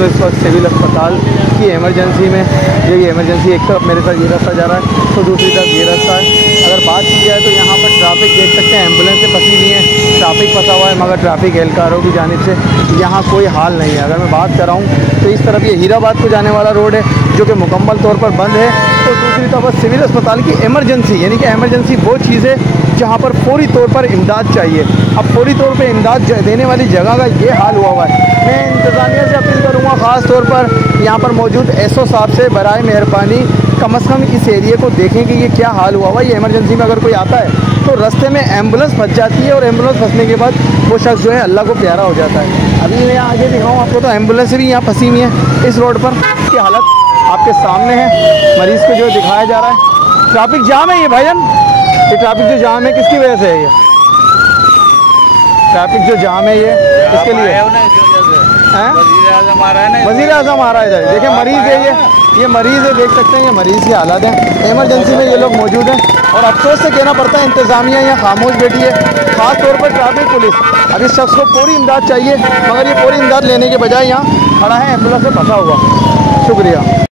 मौजूद हूँ इस वक्त सिविल अस्पताल की इमरजेंसी में। ये इमरजेंसी एक तरफ मेरे साथ ये रास्ता जा रहा है तो दूसरी तरफ ये रास्ता है। अगर बात की जाए तो यहाँ पर ट्रैफिक देख सकते हैं, एम्बुलेंसें फंसी हुई हैं, ट्रैफिक फंसा हुआ है, मगर ट्रैफिक एहलकारों की जानिब से यहाँ कोई हाल नहीं है। अगर मैं बात कर रहा हूँ तो इस तरफ ये हीराबाद को जाने वाला रोड है जो कि मुकम्मल तौर पर बंद है। तो दूसरी तरफ सिविल अस्पताल की इमरजेंसी, यानी कि इमरजेंसी वो चीज़ है जहाँ पर फौरी तौर पर इमदाद चाहिए। अब फौरी तौर पर इमदाद देने वाली जगह का ये हाल हुआ है। मैं इंतज़ामिया से अपील करूँगा ख़ास तौर पर यहाँ पर मौजूद एसओ साहब से, बराए मेहरबानी कम से कम इस एरिए को देखें कि ये क्या हाल हुआ हुआ। ये इमरजेंसी में अगर कोई आता है तो रास्ते में एम्बुलेंस फंस जाती है और एम्बुलेंस फंसने के बाद वो शख्स जो है अल्लाह को प्यारा हो जाता है। अभी मैं आगे दिखाऊँ आपको तो एम्बुलेंस भी यहाँ फंसी हुई है इस रोड पर। इसकी हालत आपके सामने है, मरीज़ को जो दिखाया जा रहा है। ट्रैफिक जाम है ये भाईजान, ये ट्रैफिक जो जाम है किसकी वजह से है? ये ट्रैफिक जो जाम है ये इसके लिए वज़ीर आज़म आ रहा है इधर। देखिए मरीज़ है, ये मरीज़ है, देख सकते हैं ये मरीज़ के हालात हैं। इमरजेंसी में ये लोग मौजूद हैं और अफसोस से कहना पड़ता है इंतज़ामिया यहाँ खामोश बैठी है, ख़ास तौर पर ट्रैफिक पुलिस। अब इस शख्स को पूरी इमदाद चाहिए मगर ये पूरी इमदाद लेने के बजाय यहाँ खड़ा है एम्बुलेंस से फंसा हुआ। शुक्रिया।